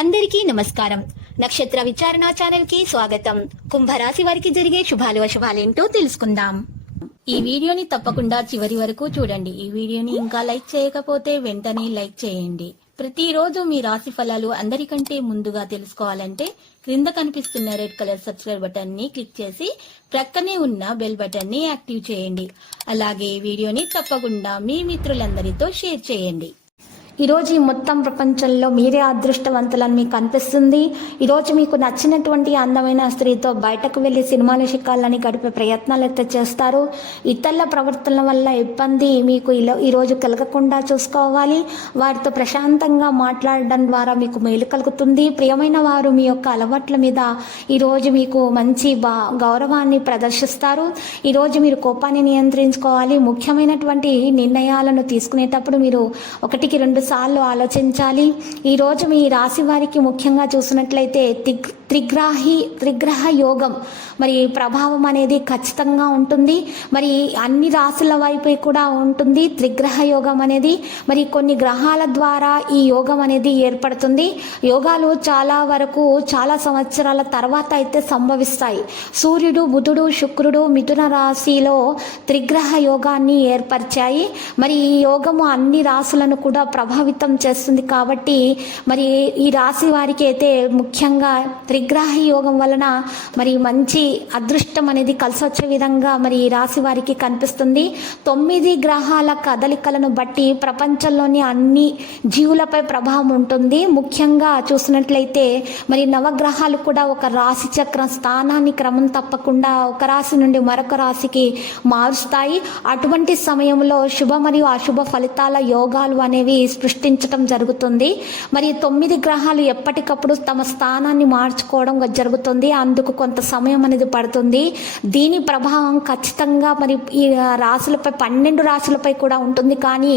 అందరికీ నమస్కారం. నక్షత్ర విచారణ ఛానల్ కి స్వాగతం. కుంభరాశి వారికి జరిగే శుభాలు అశుభాలేంటో తెలుసుకుందాం. ఈ వీడియోని తప్పకుండా చివరి వరకు చూడండి. ఈ వీడియోని ఇంకా లైక్ చేయకపోతే వెంటనే లైక్ చేయండి. ప్రతిరోజు మీ రాశి ఫలాలు అందరికంటే ముందుగా తెలుసుకోవాలంటే క్రింద కనిపిస్తున్న రెడ్ కలర్ సబ్స్క్రైబ్ బటన్ ని క్లిక్ చేసి ప్రక్కనే ఉన్న బెల్ బటన్ ని యాక్టివ్ చేయండి. అలాగే ఈ వీడియోని తప్పకుండా మీ మిత్రులందరితో షేర్ చేయండి. ఈరోజు ఈ మొత్తం ప్రపంచంలో మీరే అదృష్టవంతులని మీకు అనిపిస్తుంది. ఈరోజు మీకు నచ్చినటువంటి అందమైన స్త్రీతో బయటకు వెళ్లి సినిమాల శిఖాలని గడిపే ప్రయత్నాలు అయితే చేస్తారు. ఇతరుల ప్రవర్తన వల్ల ఇబ్బంది మీకు ఈరోజు కలగకుండా చూసుకోవాలి. వారితో ప్రశాంతంగా మాట్లాడడం ద్వారా మీకు మేలు కలుగుతుంది. ప్రియమైన వారు మీ యొక్క అలవాట్ల మీద ఈరోజు మీకు మంచి గౌరవాన్ని ప్రదర్శిస్తారు. ఈరోజు మీరు కోపాన్ని నియంత్రించుకోవాలి. ముఖ్యమైనటువంటి నిర్ణయాలను తీసుకునేటప్పుడు మీరు 1-2 సార్లు ఆలోచించాలి. ఈరోజు మీ రాశి వారికి ముఖ్యంగా చూసినట్లయితే త్రిగ్రహ యోగం మరి ప్రభావం అనేది ఖచ్చితంగా ఉంటుంది. మరి అన్ని రాశుల వైపు కూడా ఉంటుంది త్రిగ్రహ యోగం అనేది. మరి కొన్ని గ్రహాల ద్వారా ఈ యోగం అనేది ఏర్పడుతుంది. యోగాలు చాలా వరకు చాలా సంవత్సరాల తర్వాత అయితే సంభవిస్తాయి. సూర్యుడు, బుధుడు, శుక్రుడు మిథున రాశిలో త్రిగ్రహ యోగాన్ని ఏర్పరిచాయి. మరి ఈ యోగము అన్ని రాశులను కూడా ప్రభావితం చేస్తుంది. కాబట్టి మరి ఈ రాశి వారికి అయితే ముఖ్యంగా త్రిగ్రహ యోగం వలన మరి మంచి అదృష్టం అనేది కలిసి వచ్చే విధంగా మరి ఈ రాశి వారికి కనిపిస్తుంది. 9 గ్రహాల కదలికలను బట్టి ప్రపంచంలోని అన్ని జీవులపై ప్రభావం ఉంటుంది. ముఖ్యంగా చూసినట్లయితే మరి నవగ్రహాలు కూడా ఒక రాశి చక్రం స్థానాన్ని క్రమం తప్పకుండా ఒక రాశి నుండి మరొక రాశికి మారుస్తాయి. అటువంటి సమయంలో శుభ మరియు అశుభ ఫలితాల యోగాలు అనేవి సృష్టించడం జరుగుతుంది. మరి 9 గ్రహాలు ఎప్పటికప్పుడు తమ స్థానాన్ని మార్చుకోవడం జరుగుతుంది. అందుకు కొంత సమయం అనేది పడుతుంది. దీని ప్రభావం ఖచ్చితంగా మరి ఈ రాశులపై 12 రాశులపై కూడా ఉంటుంది. కానీ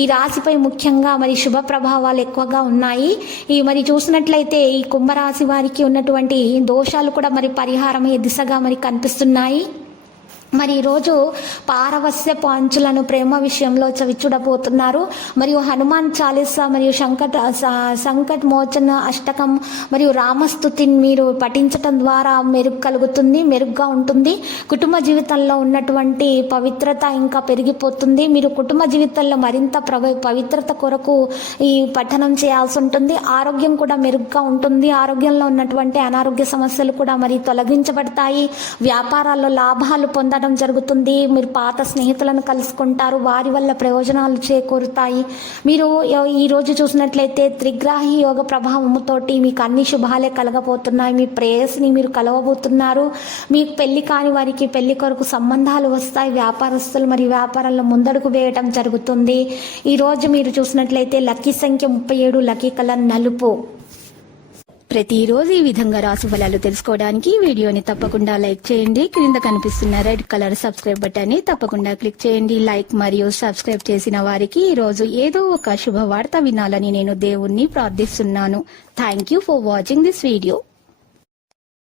ఈ రాశిపై ముఖ్యంగా మరి శుభ ప్రభావాలు ఎక్కువగా ఉన్నాయి. ఈ మరి చూసినట్లయితే ఈ కుంభరాశి వారికి ఉన్నటువంటి దోషాలు కూడా మరి పరిహారమయ్యే దిశగా మరి కనిపిస్తున్నాయి. మరి ఈరోజు పారవస్యపు అంచులను ప్రేమ విషయంలో చవిచూడబోతున్నారు. మరియు హనుమాన్ చాలీసా మరియు సంకట్ మోచన అష్టకం మరియు రామస్తుతిని మీరు పఠించటం ద్వారా మెరుగు కలుగుతుంది, మెరుగ్గా ఉంటుంది. కుటుంబ జీవితంలో ఉన్నటువంటి పవిత్రత ఇంకా పెరిగిపోతుంది. మీరు కుటుంబ జీవితంలో మరింత పవిత్రత కొరకు ఈ పఠనం చేయాల్సి ఉంటుంది. ఆరోగ్యం కూడా మెరుగ్గా ఉంటుంది. ఆరోగ్యంలో ఉన్నటువంటి అనారోగ్య సమస్యలు కూడా మరి తొలగించబడతాయి. వ్యాపారాల్లో లాభాలు పొందడం జరుగుతుంది. మీరు పాత స్నేహితులను కలుసుకుంటారు. వారి వల్ల ప్రయోజనాలు చేకూరుతాయి. మీరు ఈ రోజు చూసినట్లయితే త్రిగ్రాహి యోగ ప్రభావంతోటి మీకు అన్ని శుభాలే కలగబోతున్నాయి. మీ ప్రేయస్ని మీరు కలవబోతున్నారు. మీకు పెళ్లి కాని వారికి పెళ్లి కొరకు సంబంధాలు వస్తాయి. వ్యాపారస్తులు మరియు వ్యాపారాల్లో ముందడుగు వేయటం జరుగుతుంది. ఈ రోజు మీరు చూసినట్లయితే లక్కీ సంఖ్య 37, లక్కీ కలర్ నలుపు. ప్రతిరోజు ఈ విధంగా రాశి ఫలాలు తెలుసుకోవడానికి వీడియోని తప్పకుండా లైక్ చేయండి. క్రింద కనిపిస్తున్న రెడ్ కలర్ సబ్స్క్రైబ్ బటన్ ని తప్పకుండా క్లిక్ చేయండి. లైక్ మరియు సబ్స్క్రైబ్ చేసిన వారికి ఈ రోజు ఏదో ఒక శుభవార్త వినాలని నేను దేవుణ్ణి ప్రార్థిస్తున్నాను. Thank you for watching this video.